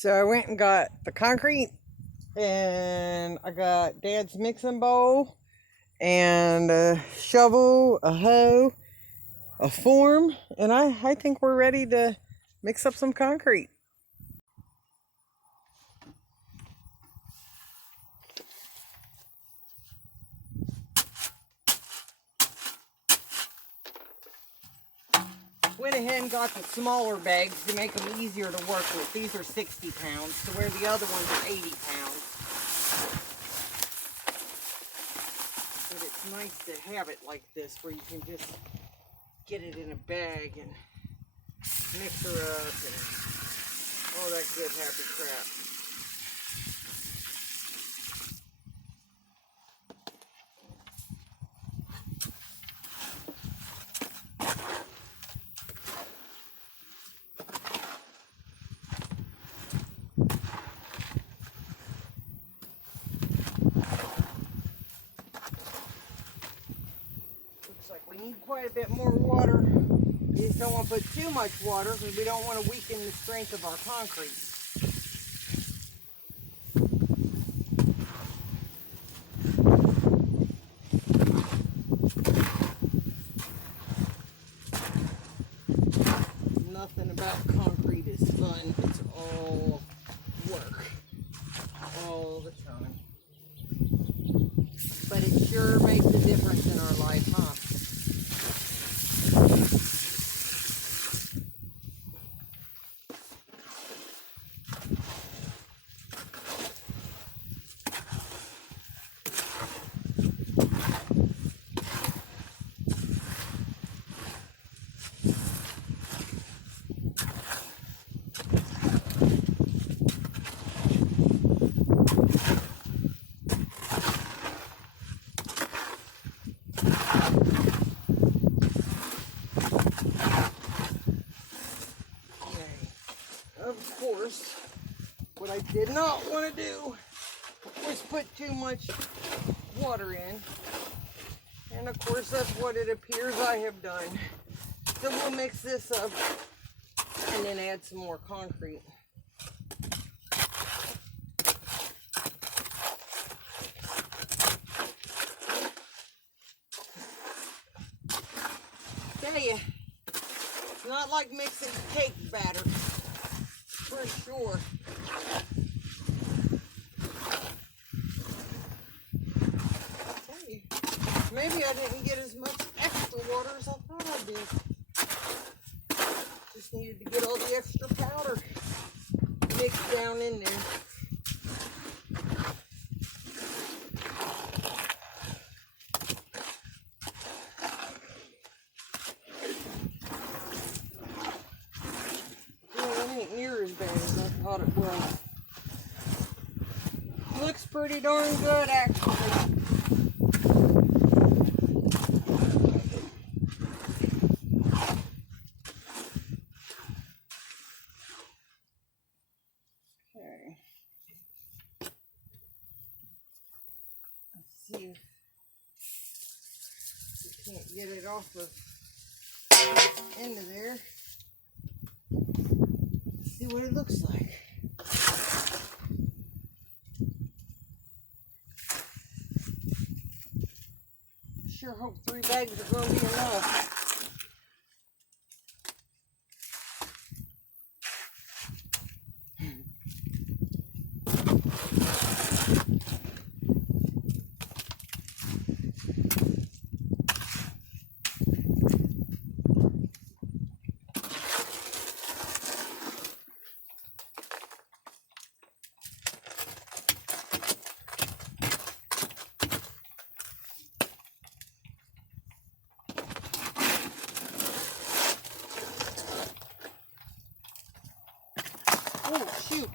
So I went and got the concrete, and I got Dad's mixing bowl, and a shovel, a hoe, a form, and I think we're ready to mix up some concrete. Went ahead and got the smaller bags to make them easier to work with. These are 60 pounds, to where the other ones are 80 pounds. But it's nice to have it like this, where you can just get it in a bag and mix her up and all that good happy crap. Looks like we need quite a bit more water. We just don't want to put too much water because we don't want to weaken the strength of our concrete. Nothing about concrete is fun. It's all work. All the time. But it sure makes a difference in our life, huh? Of course, what I did not want to do was put too much water in. And of course, that's what it appears I have done. So we'll mix this up and then add some more concrete. Tell you, it's not like mixing cake batter. For sure. Hey, maybe I didn't get as much extra water as I thought I did. Just needed to get all the extra powder mixed down in there. As bad as I thought it was. Looks pretty darn good, actually. Okay. Let's see if we can't get it off the end of there. See what it looks like. Sure hope 3 bags are going to be enough. Oh, shoot.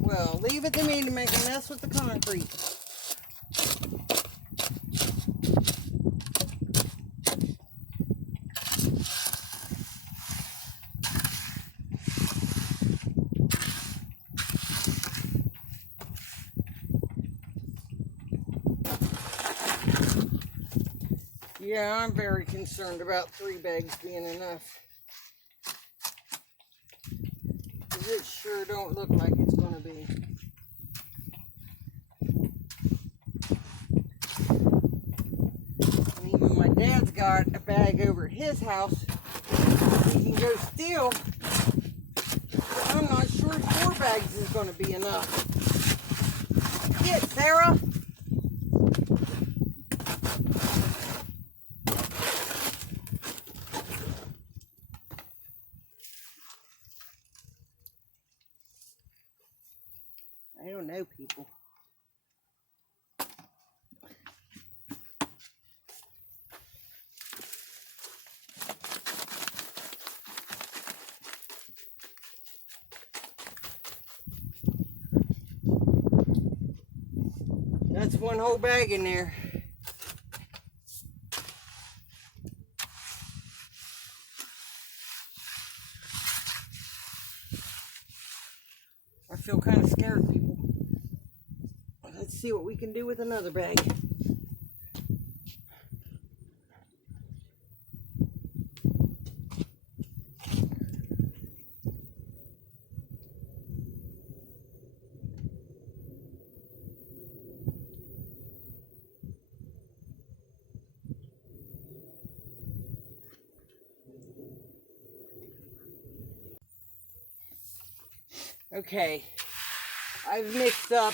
Well, leave it to me to make a mess with the concrete. Yeah, I'm very concerned about 3 bags being enough. 'cause it sure don't look like it's going to be. And even my dad's got a bag over at his house. He can go steal. But I'm not sure 4 bags is going to be enough. Get Sarah. I don't know, people. That's 1 whole bag in there. I feel kind of scared, people. Let's see what we can do with another bag. Okay, I've mixed up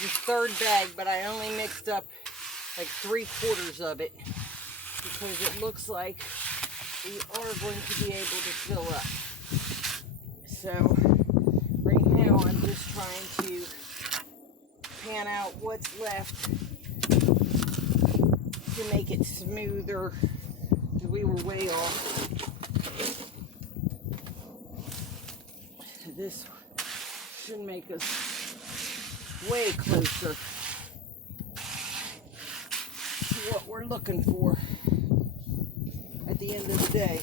the 3rd bag, but I only mixed up like 3/4 of it because it looks like we are going to be able to fill up. So right now I'm just trying to pan out what's left to make it smoother. We were way off. This should make us way closer to what we're looking for at the end of the day.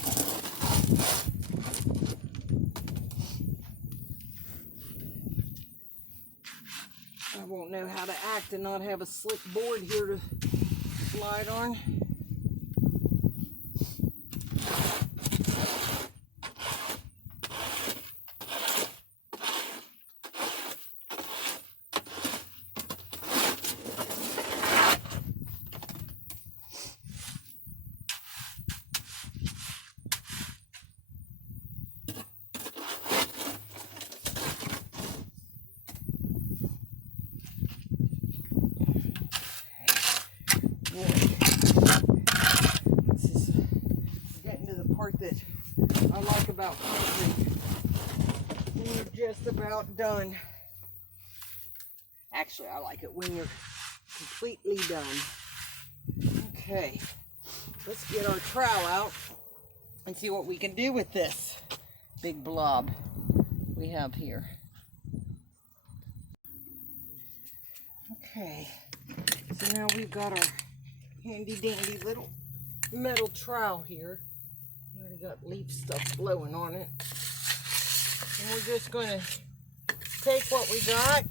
I won't know how to act and not have a slick board here to slide on. That I like about concrete. When you're just about done. Actually, I like it when you're completely done. Okay, let's get our trowel out and see what we can do with this big blob we have here. Okay, so now we've got our handy dandy little metal trowel here. Got leaf stuff blowing on it, and we're just going to take what we got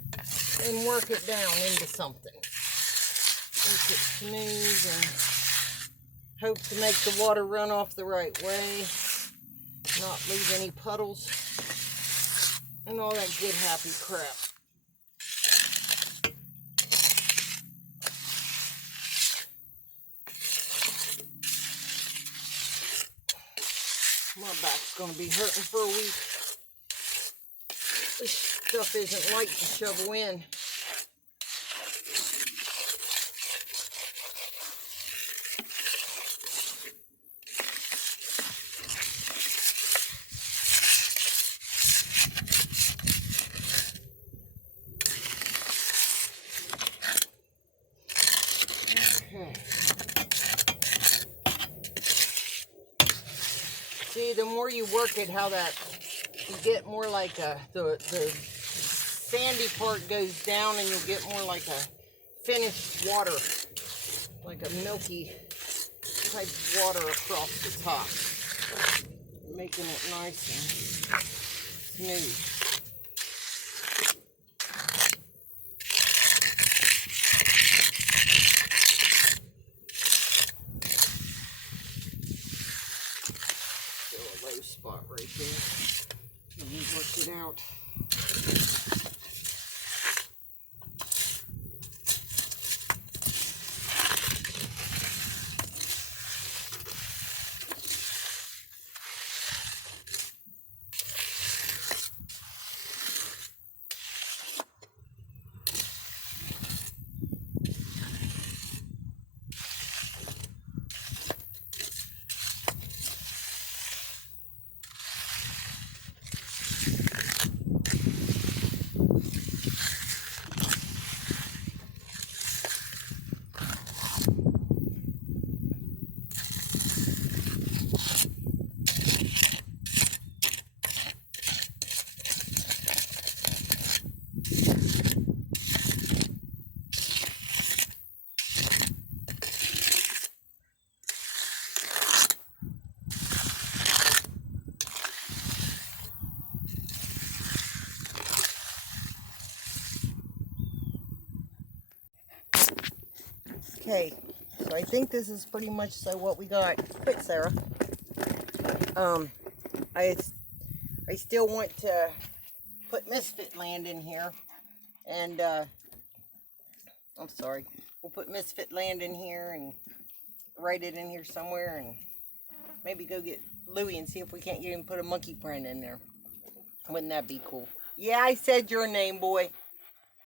and work it down into something. Make it smooth and hope to make the water run off the right way, not leave any puddles and all that good happy crap. My back's going to be hurting for a week. This stuff isn't light to shovel in. Okay. See, the more you work it, how that you get more like the sandy part goes down, and you'll get more like a finished water, like a milky type water across the top, making it nice and smooth. Spot right there. Let me work it it out. Okay, so I think this is pretty much what we got. Quit, Sarah. I still want to put Misfit Land in here, and I'm sorry, we'll put Misfit Land in here and write it in here somewhere, and maybe go get Louie and see if we can't get him to put a monkey print in there. Wouldn't that be cool? Yeah, I said your name, boy.